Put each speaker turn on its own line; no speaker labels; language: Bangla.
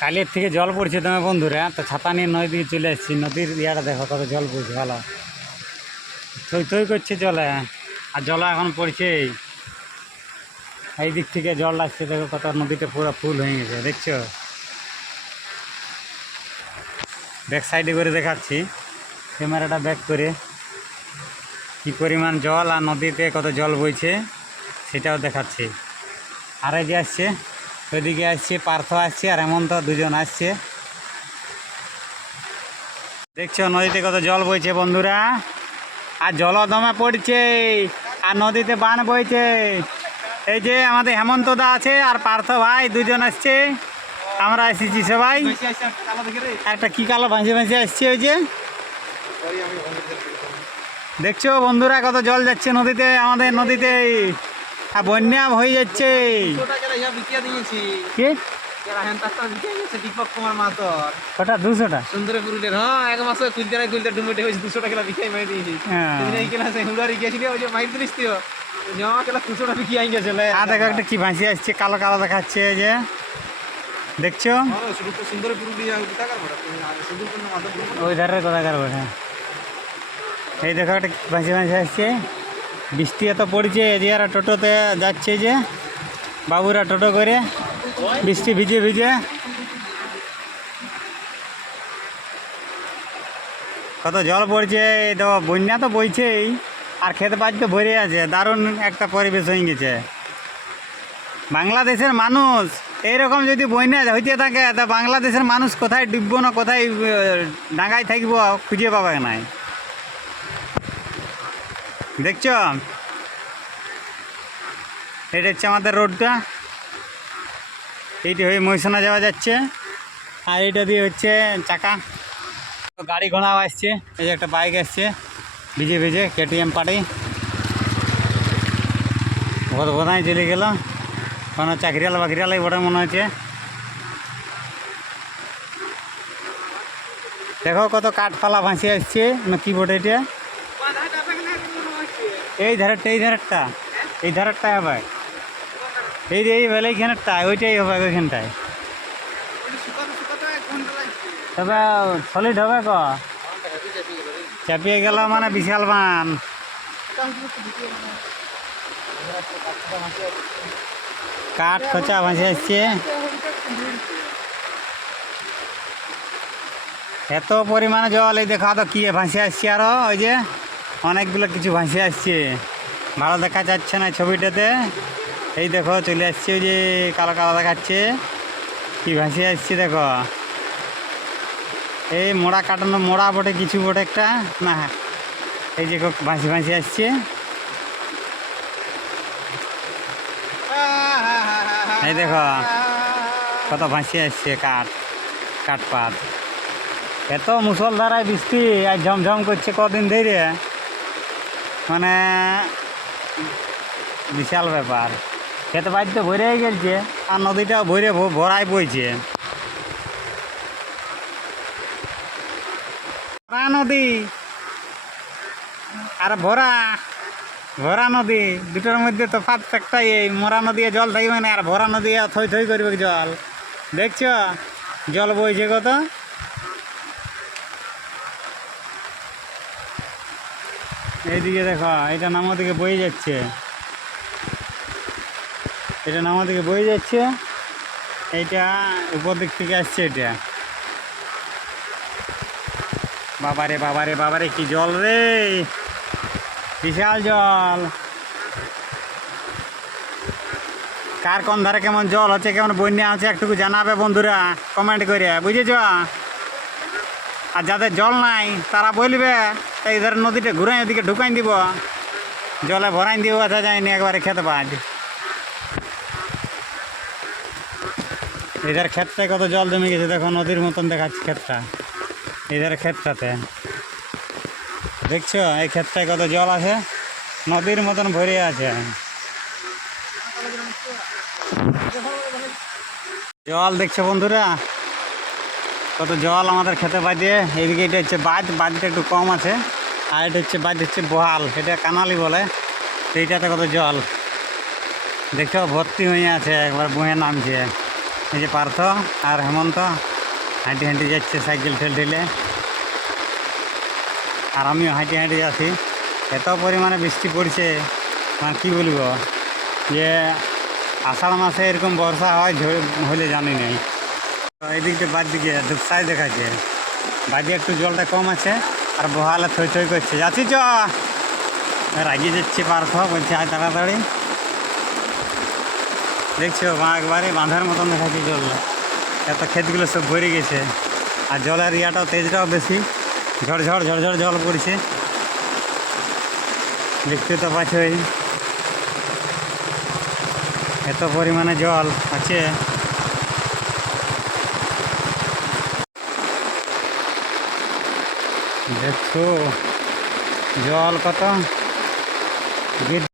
কালের থেকে জল পড়ছে তোমার বন্ধুরা, তো ছাতা নিয়ে নদী দিকে চলে এসেছি নদীর ইয়াটা দেখো কত জল পড়ছে, ভালো। থই থই করছে জলে, আর জল এখন পড়ছে। এই দিক থেকে জল লাগছে দেখো কত নদীটা পুরো ফুল হয়ে গেছে, দেখছ? ব্যাক সাইডে করে দেখাচ্ছি, ক্যামেরাটা ব্যাক করে। কি পরিমাণ জল, আর নদীতে কত জল বইছে, সেটাও দেখাচ্ছি। আর এই যে আসছে ওইদিকে আসছে, পার্থ আসছে আর হেমন্ত, দুজন আসছে। দেখছ, নদীতে কত জল বইছে বন্ধুরা। আর জল দমে পড়ছে, আর নদীতে বান বইছে। এই যে আমাদের হেমন্ত দা আছে আর পার্থ ভাই দুজন আসছে। আমরা এসেছি সবাই। একটা কি কালো ভাসে ভাসে আসছে ওই যে। দেখছ বন্ধুরা কত জল যাচ্ছে নদীতে, আমাদের নদীতে বন্যা হয়ে যাচ্ছে। কি? দুশোটা?
সুন্দরপুরের হ্যাঁ। এক মাসে ডুমেটে হয়েছে দুশো টাকা বিকাই মারি দিয়েছি
হ্যাঁ।
এই কেনা সে হুড়ারি গিয়েছিল ওই যে মাইর দিলিস তুই জমা কেলা দুশো টাকা বিকিয়ে আই গেছিল
আর দেখো একটা কি ভাসি আসছে কালো কালো দেখাচ্ছে যে। দেখছ?
সুন্দরপুর
ওই ধারে কোথাকার বটে এই দেখো একটা ভাসি ভাসি আসছে। বৃষ্টি এত পড়ছে আর টোটোতে যাচ্ছে যে, বাবুরা টোটো করে, বৃষ্টি ভিজে ভিজে। কত জল পড়ছে তো বন্যা তো বইছেই, আর খেতে পাচ্ছ তো ভরে আছে, দারুণ একটা পরিবেশ হয়ে গেছে। বাংলাদেশের মানুষ, এইরকম যদি বন্যা হইতে থাকে, তা বাংলাদেশের মানুষ কোথায় ডুববো না, কোথায় ডাঙায় থাকব, খুঁজে পাবে নাই। দেখছ? এটা হচ্ছে আমাদের রোডটা। এইটি হয়ে মহিষানা যাওয়া যাচ্ছে। আর এইটা দিয়ে হচ্ছে চাকা। গাড়ি ঘোড়াও আসছে। এই যে একটা বাইক আসছে। ভিজে ভিজে কেটিএম পাড়ি। কত কোথায় চলে গেল। কোনো চাকরিয়াল বাকরিয়ালাই বটে মনে হচ্ছে। দেখো কত কাঠপালা ভাসিয়ে আসছে। না কি বটে এটা? এই ধারেরটা এই ধারেরটা এই ধারেরটা হবে এই যে, এই বেলা এইখানেরটা ওইটাই হবে ওইখানটায় তবে সলিড হবে ক? চাপিয়ে গেল মানে বিশাল বান। কাঠ খোঁচা ভাসে আসছে। এত পরিমাণে জল, এই দেখা তো কি ভাসে আসছে আরও, ওই যে। অনেকগুলো কিছু ভাসে আসছে। ভালো দেখা যাচ্ছে না ছবিটাতে। এই দেখো, চলে আসছে ওই যে কালো কালো দেখাচ্ছে। কি ভাসে আসছে দেখো। এই মোড়া কাটানো, মোড়া বটে, কিছু বটে একটা। না, এই যে ভাসি ভাসি আসছে। এই দেখো, কত ভাসি আসছে কাঠ কাঠ পাত। এত মুসলধারায় বৃষ্টি আর ঝমঝম করছে কদিন ধরে। মানে বিশাল ব্যাপার। খেতে বাড়িতে ভরে গেছে। আর নদীটাও ভরে ভরায় বইছে ভরা নদী। আর ভরা ভরা নদী। দুটোর মধ্যে তো ফাঁক একটাই এই মরা নদী জল থাকবে না, আর ভরা নদী থই থই করবে জল। দেখছ? জল বইছে কত? এইদিকে দেখো, এটা নামা থেকে বয়ে যাচ্ছে। এটা নামা থেকে বয়ে যাচ্ছে। এইটা উপর দিক থেকে আসছে এটা। বাবারে বাবারে বাবারে, কি জল রে! বিশাল জল। কার কোন ধারে কেমন জল হচ্ছে, কেমন বন্যা আছে একটুকু জানাবে বন্ধুরা কমেন্ট করে, বুঝেছ? আর যাদের জল নাই, তারা বলবে এই ধর নদীটা ঘুরাই ওদিকে ঢুকাই দিব। জলে ভরাই দিব কথা যায়নি একবারে খেতে পাঁচ এদের ক্ষেতটায় কত জল জমে গেছে, দেখো নদীর মতন দেখাচ্ছে ক্ষেতটা। এদের ক্ষেতটাতে। দেখছ, এই ক্ষেতটায় কত জল আছে? নদীর মতন ভরে আছে। জল দেখছ বন্ধুরা? কত জল আমাদের খেতে বাজে এইদিকে এটা হচ্ছে বাজ বাজটা একটু কম আছে। আর এটা হচ্ছে বাজ হচ্ছে বহাল, এটা কানালি বলে, তো এইটাতে কত জল। দেখছ, ভর্তি হয়ে আছে, একবার বয়ে নামছে। এই যে পার্থ আর হেমন্ত, হাঁটি হাঁটি যাচ্ছে সাইকেল ঠেল ঠেলে। আর আমিও হাঁটি হাঁটি যাচ্ছি। এত পরিমাণে বৃষ্টি পড়ছে মানে কী বলব? যে আষাঢ় মাসে এরকম বর্ষা হয় হলে জানি নাই। এদিকটা বাদ দিকে ধূপসাই দেখাচ্ছে বাদি একটু জলটা কম আছে, আর বহালে থই থই করছে। যাচ্ছি চ। রাগিয়ে যাচ্ছে পার্থ বলছে, আয় তাড়াতাড়ি। দেখছ বা একবারে বাঁধার মতন দেখাচ্ছে জল এত ক্ষেতগুলো সব ভরে গেছে। আর জলের ইয়াটাও, তেজটাও বেশি। ঝড়ঝড় ঝড়ঝড় জল পড়ছে। দেখতে তো পাচ্ছই। এত পরিমাণে জল আছে। দেখছ জল কত গেট